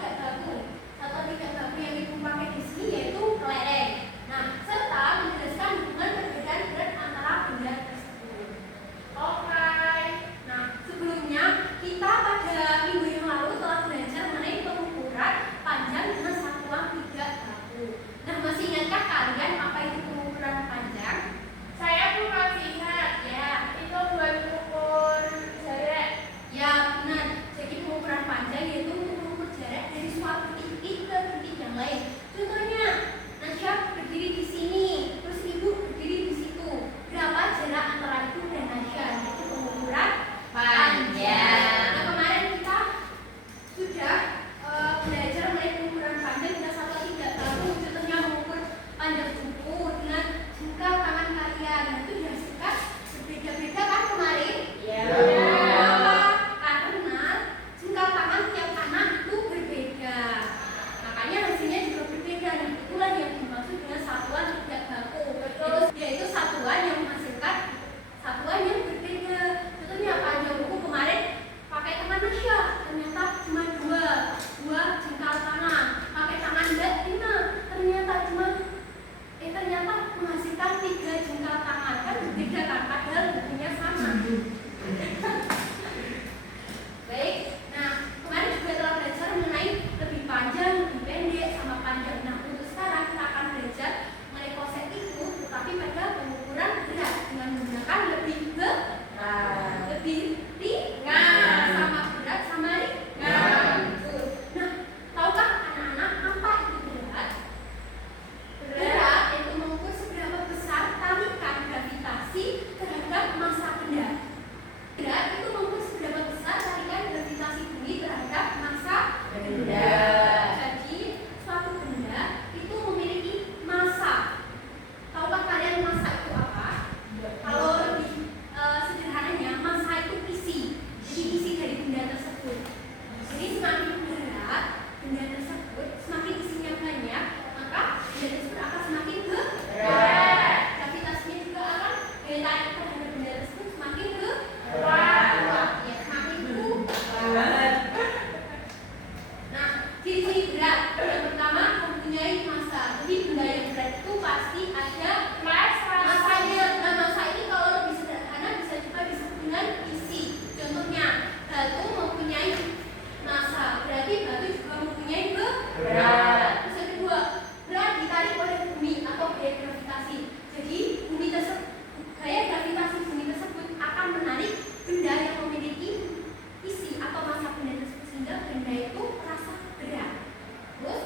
tidak baku. Satuan tidak baku yang ibu pakai di sini yaitu kelereng. Nah, serta menjelaskan hubungan perbedaan berat antara benda tersebut. Oke. Nah, sebelumnya kita pada minggu yang lalu telah belajar mengenai pengukuran panjang dengan satuan tidak baku. Nah, masih ingatkah kalian apa itu pengukuran panjang? Saya pun masih ingat. Ya, Itu buat ukur jarak. ya benar. Jadi pengukuran panjang yaitu untuk mengukur jarak dari suatu titik ke titik yang lain. Contohnya, Nasya berdiri di sini, terus ibu berdiri di situ. Berapa jarak antara ibu dan Nasya? Itu pengukuran panjang. Nah, kemarin kita sudah belajar mengenai pengukuran panjang dengan satuan tidak baku. Contohnya mengukur panjang buku dengan jengkal tangan kalian. Nah, itu dihasilkan berbeda-beda kan kemarin? Ya. Kenapa? Karena jengkal tangan tiap anak itu berbeda. Makanya hasilnya juga berbeda. Nah, itulah yang dimaksud dengan satuan tidak baku. Yaitu satuan yang menghasilkan satuan yang berbeda. Contohnya panjang buku kemarin pakai tangan Nasya, ternyata cuma dua jengkal tangan. Pakai tangan Mbak Tina, ternyata menghasilkan 3 jengkal tangan. Kan berbeda kan, padahal bukunya sama. Baik, nah kemarin juga telah belajar mengenai lebih panjang, lebih pendek, sama panjang. Nah, untuk sekarang kita akan belajar mengenai konsep itu, tetapi pada pengukuran berat dengan menggunakan lebih ringan, sama berat sama ringan. Nah, tahukah anak-anak apa itu berat? Berat itu mengukur seberapa besar tarikan gravitasi terhadap massa benda. Berat itu mengukur seberapa besar tarikan gravitasi bumi terhadap massa benda. Jadi, suatu benda itu memiliki massa. Tahukah kalian massa itu apa? Kalau lebih sederhananya, massa itu isi. Jadi isi dari benda tersebut. Jadi semakin berat benda tersebut, semakin isinya banyak, maka benda tersebut akan semakin berat. Gravitasinya juga akan daya tarik terhadap benda tersebut semakin kuat. Ya, semakin kuat. Nah, ciri-ciri berat yang pertama mempunyai massa. Jadi benda yang berat itu pasti ada massanya. Nah, massa ini kalau lebih sederhana bisa juga disebut dengan isi. Contohnya, batu mempunyai massa, berarti batu juga mempunyai berat. Terus yang kedua, berat ditarik oleh bumi atau gaya gravitasi. Jadi gaya gravitasi bumi tersebut akan menarik benda yang memiliki isi atau massa benda tersebut sehingga benda itu merasa berat. Terus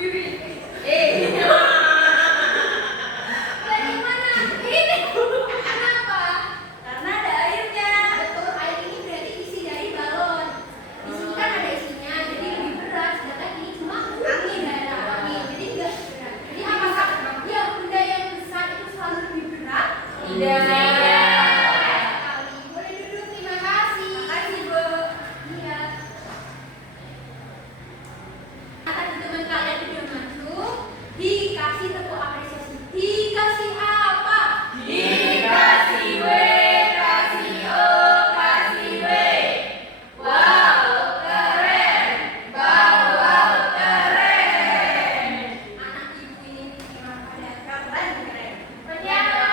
Dari mana? Ini. Kenapa? Karena ada airnya. Betul, air ini berarti isi dari balon. Di sini kan ada isinya, jadi lebih berat. Sedangkan ini cuma angin, ada angin, jadi enggak berat. Jadi apakah ya benda yang besar itu selalu lebih berat? Tidak. Sekali. Boleh duduk, terima kasih. Makasih, Bu. Iya. Tadi teman kalian udah masuk, dikasih tepuk apresiasi. Dikasih apa? Dikasih W, kasih O, kasih W. Wow, keren. Wow, keren. Anak ibu ini memang pada keren. Penyalah.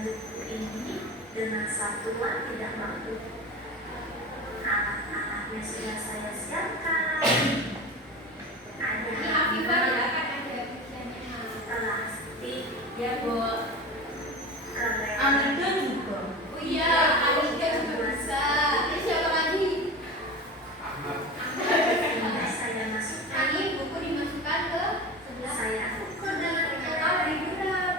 buku ini dengan satuan tidak mampu. Alat-alatnya sudah saya siapkan. Ada Ini Afifah ya, kan ada ujiannya. plastik, Ya, Bu. kelem, Ananda juga. Oh iya, Anika juga bisa. Terus siapa lagi? sudah saya Nah, masukkan. ini buku dimasukkan ke sebelah Saya ukur dengan ternyata lebih berat.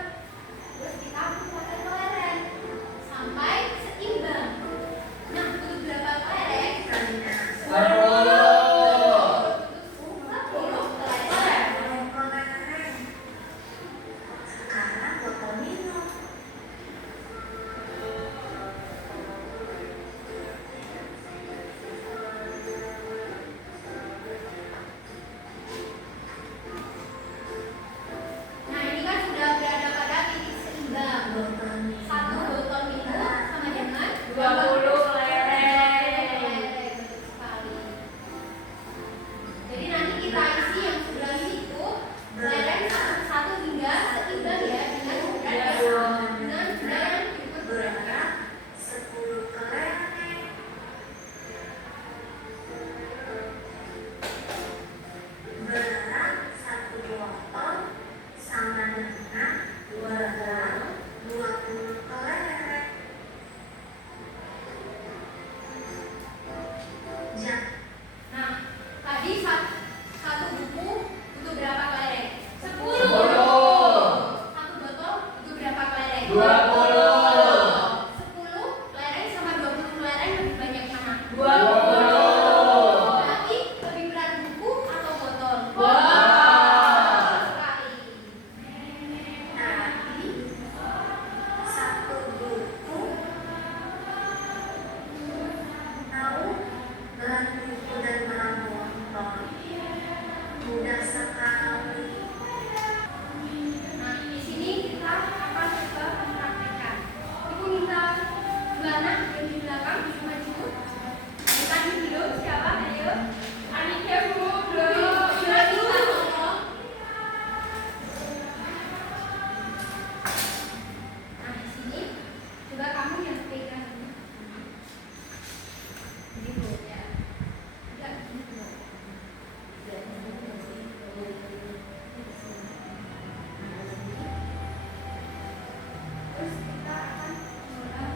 Terus ditampung pakai kelereng sampai seimbang. Nah, butuh berapa kelereng? Karena 10 kelereng. kelereng. Sekarang botol minum. Nah, ini kan sudah berada pada titik seimbang. Botol minum. Satu botol minum sama dengan 20 kelereng. kelereng. Betul sekali. Jadi nanti kita isi yang sebelah situ kelereng satu hingga seimbang ya dengan berat Ya, yang Bu. sama. Dengan berat yang ikut berat. Berat 10 kelereng. Berat 1 botol sama dengan berat 20 kelereng. Jam Nah, tadi satu buku butuh berapa kelereng? 10. 10. Satu botol butuh berapa kelereng? 20. 10 kelereng sama 20 kelereng lebih banyak mana? 20. Berarti lebih berat buku atau botol? Botol. Sekali. tadi 1 buku tahu berat buku dan berat botol mudah sekali. Nah, di sini kita akan coba mempraktekkan. Ibu minta dua anak yang di belakang bisa maju. Yang tadi belum siapa? Ayo. Anika Bu, belum. Sudah bisa tolong. Nah, di sini coba kamu yang pegang ini. Ini Bu ya. Enggak, ini Bu. Terus kita akan mulai.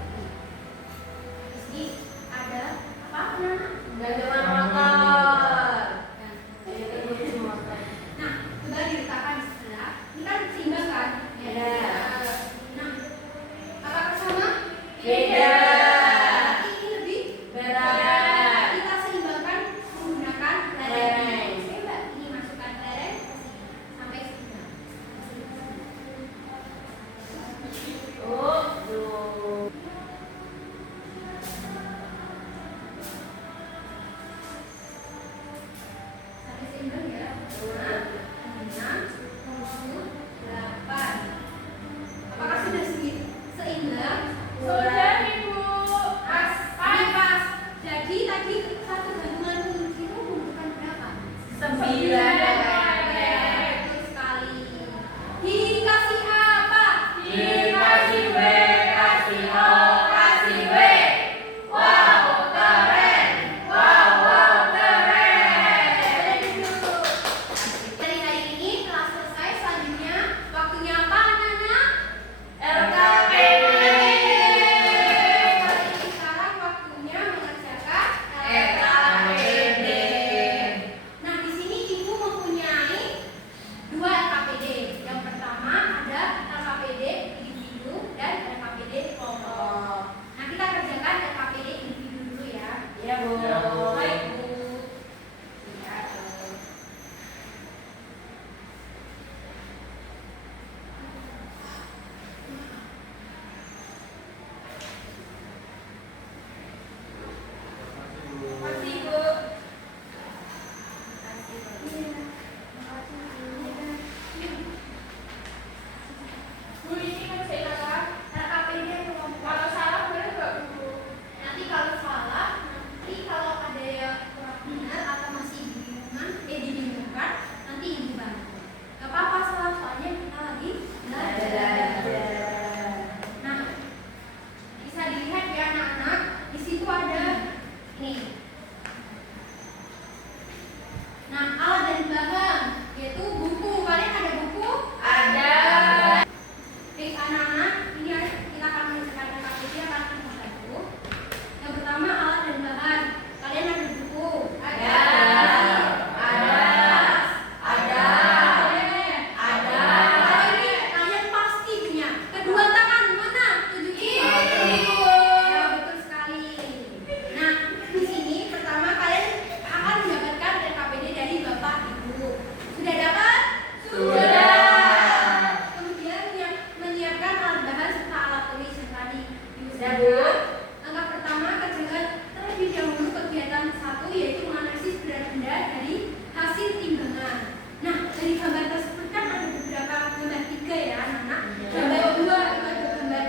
Di sini ada apa anak? Gantungan motor. Nah, coba diletakkan di sebelah. Ini kan seimbang kan? Ya. Nah, apakah sama? Beda. Berarti ini lebih Berat. Kita seimbangkan menggunakan Kelereng. kelereng. Oke, Mbak. Ini masukkan kelereng ke sini sampai seimbang. Tuh. Sampai seimbang ya. 5, 6, 7, 8. Apakah sudah seimbang? Sudah, Ibu. Ya, Bu. Langkah pertama, kerjakan terlebih dahulu kegiatan 1, yaitu menganalisis berat benda dari hasil timbangan. Nah, dari gambar tersebut kan ada beberapa gambar 3 ya anak-anak. Gambar 2 itu ada gambar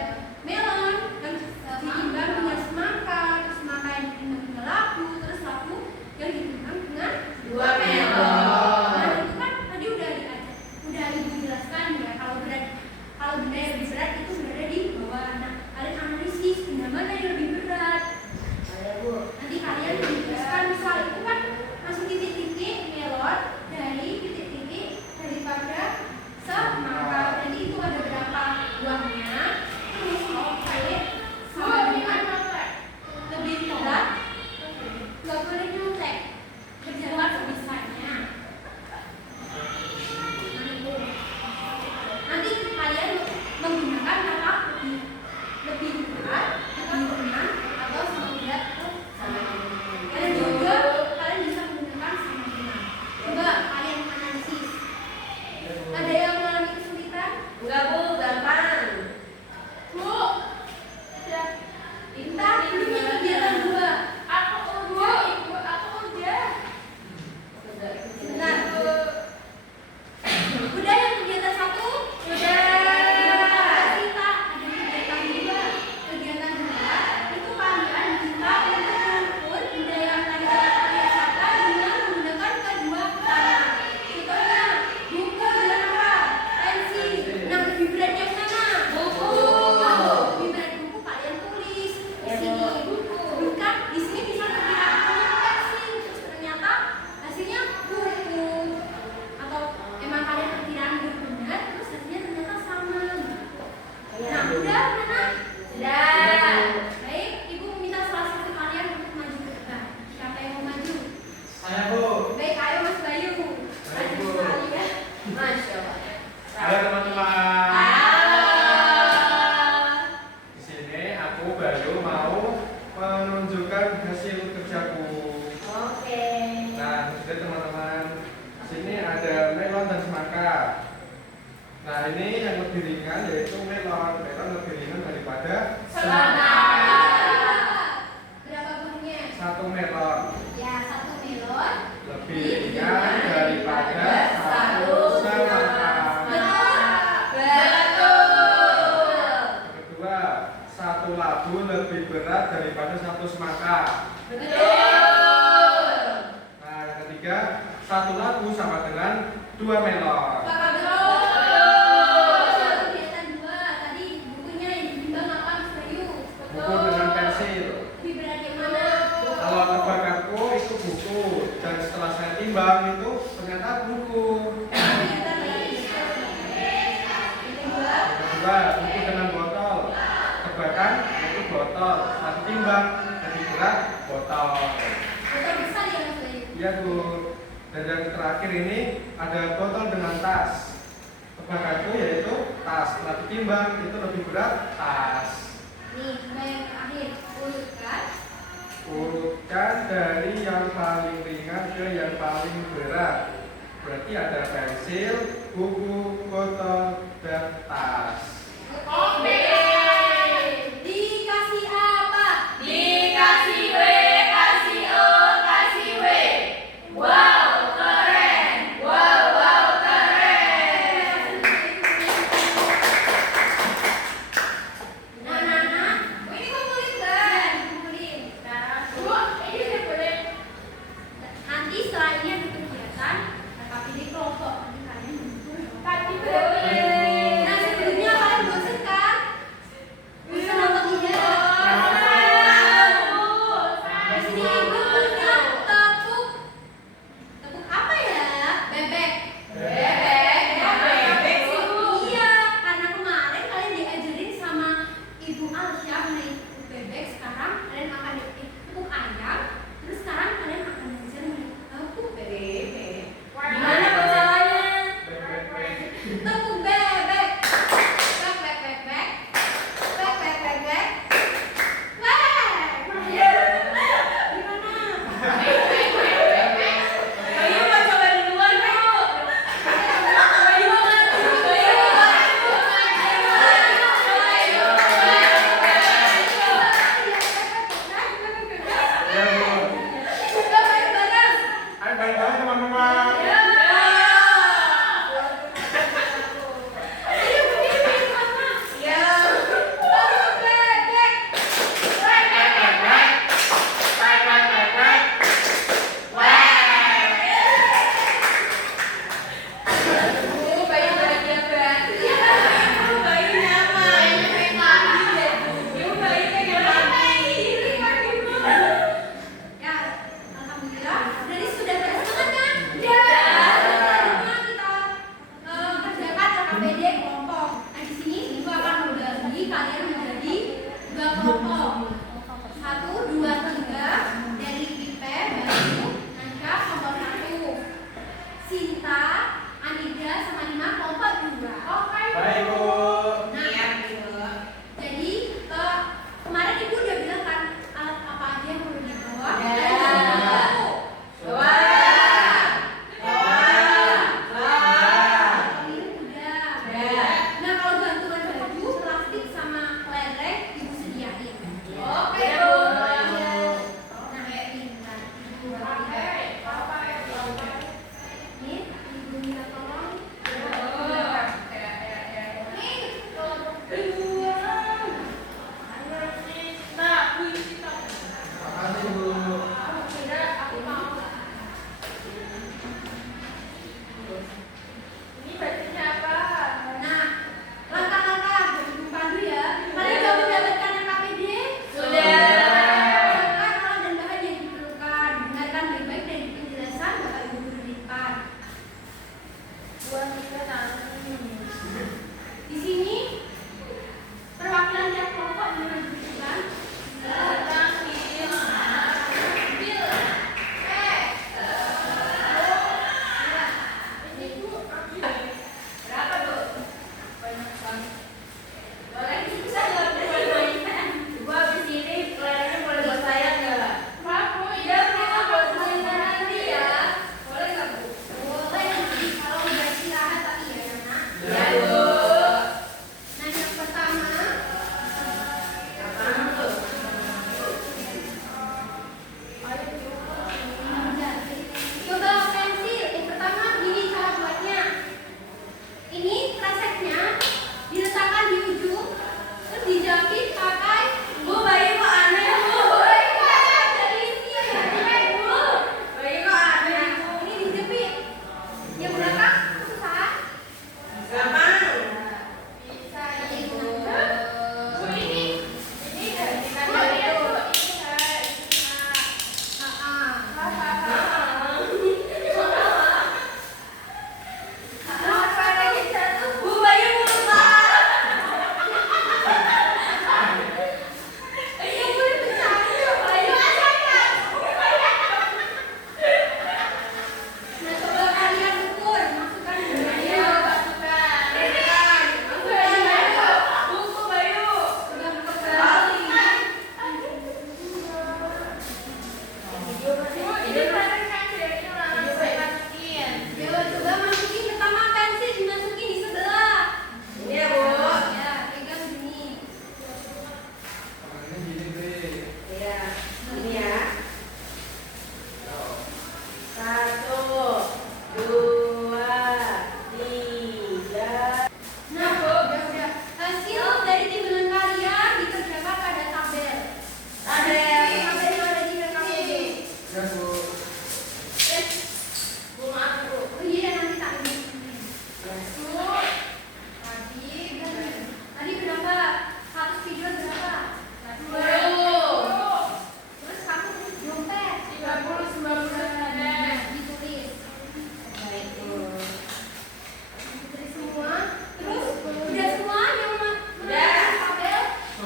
melon yang ditimbang dengan semangka, terus semangka yang ditimbang dengan labu, terus labu yang ditimbang dengan 2 melon. Nah, itu kan tadi udah ibu jelaskan ya, kalau benda yang lebih berat itu berada di bawah. Nah, kalian analisis benda mana yang lebih berat. Ayo, Bu. Nanti kalian menjelaskan, misal itu kan masuk titik-titik melon dari titik-titik daripada semangka. Jadi itu ada berapa buahnya. Terus kalau kalian sama dengan lebih berat, nggak boleh nyontek, berjalan sebisanya. Nanti kalian menggunakan kata lebih berat, lebih ringan, atau sama berat atau sama ringan. Dan juga kalian bisa menggunakan sama ringan. Coba kalian analisis. Ada yang mengalami kesulitan? Enggak, Bu, gampang. Bu, udah pintar. Ini kegiatan 2. Aku udah. Sebentar. Udah yang kegiatan 1? Udah. Kita ada kegiatan 2. Kegiatan 2 itu kalian minta untuk mengukur benda yang tadi kita biasakan dengan menggunakan kedua tangan. Contohnya buku dan apa? Pensil. Nah, lebih berat yang mana? Buku. Kalau lebih berat buku kalian tulis di sini. Bukan di sini bisa terlihat pensil, terus ternyata hasilnya buku. Atau emang kalian perkiraan benar, terus hasilnya ternyata sama. Nah, udah mana? Sudah. Baik, Ibu minta salah satu kalian untuk maju ke depan. Siapa yang mau maju? Saya, Bu. Baik, ayo Mas Bayu. Baik, Maju Bu. sekali ya. Masya Allah. Halo teman-teman. Halo. Di sini aku baru mau menunjukkan hasil kerjaku. Oke. Nah, jadi teman-teman, di sini ada melon dan semangka. Nah, ini yang lebih ringan yaitu melon. Melon lebih ringan daripada Semangka. Berapa buahnya? 1 melon Ya, 1 melon. lebih ringan daripada 1 semangka. Betul. Yang kedua, 1 labu lebih berat daripada 1 semangka. Betul. Nah, yang ketiga, 1 labu sama dengan 2 melon. Apakah betul? Kegiatan 2 tadi bukunya yang ditimbang apa Mas Bayu? Buku dengan pensil. Lebih berat yang mana? Kalau tebakanku itu buku, dan setelah saya timbang itu ternyata buku. Kegiatan tadi. Yang kedua, Yang kedua, buku dengan botol. Tebakan itu botol. Setelah ditimbang lebih berat botol. botol besar ya Mas Bayu? Iya, Bu. Dan yang terakhir ini ada botol dengan tas. Tebakanku yaitu tas. Setelah ditimbang itu lebih berat tas. Nih, yang terakhir, urutkan. Urutkan dari yang paling ringan ke yang paling berat. Berarti ada pensil, buku, botol, dan tas. Oke. Dikasih apa? Dikasih W, kasih O, kasih W. Wow, keren. Wow, keren. Nah, ini kumpulin kan? Kumpulin. Bu, ini saya boleh. Nanti setelah ini ada kegiatan, kakak pilih kelompok. Nanti kalian bentuk. Tadi boleh. Nah, sebelumnya kalian bosan kan?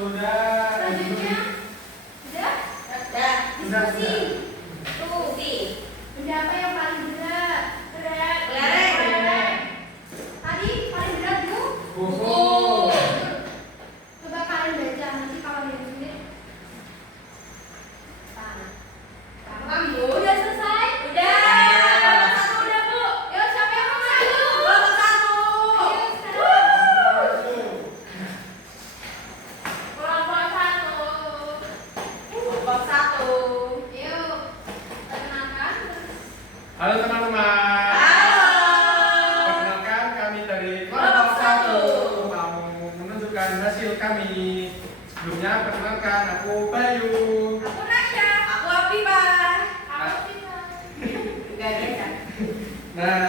sudah. Selanjutnya, udah? Dah. Diskusi. Diskusi. Benda apa yang paling berat? Kelereng. Tadi paling berat Buku. Coba kalian baca, nanti kalau ada yang sulit. Kamu. Udah selesai? Udah. Kelompok satu udah, Bu. Yuk, siapa yang mau satu? Kelompok satu. Ayo sekarang. Kelompok satu. Kelompok satu. Yuk, perkenalkan. Halo teman-teman. Halo. Perkenalkan kami dari Kelompok kelompok 1 1. mau menunjukkan hasil kami. Sebelumnya perkenalkan aku Bayu. Aku Nasya. Aku Afifah. Aku Tika. Gak ada kan? Nah,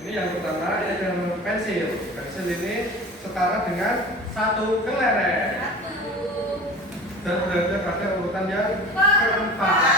ini yang pertama ya dengan pensil. Pensil ini setara dengan 1 kelereng. Satu. Dan berada pada urutan yang Keempat. keempat.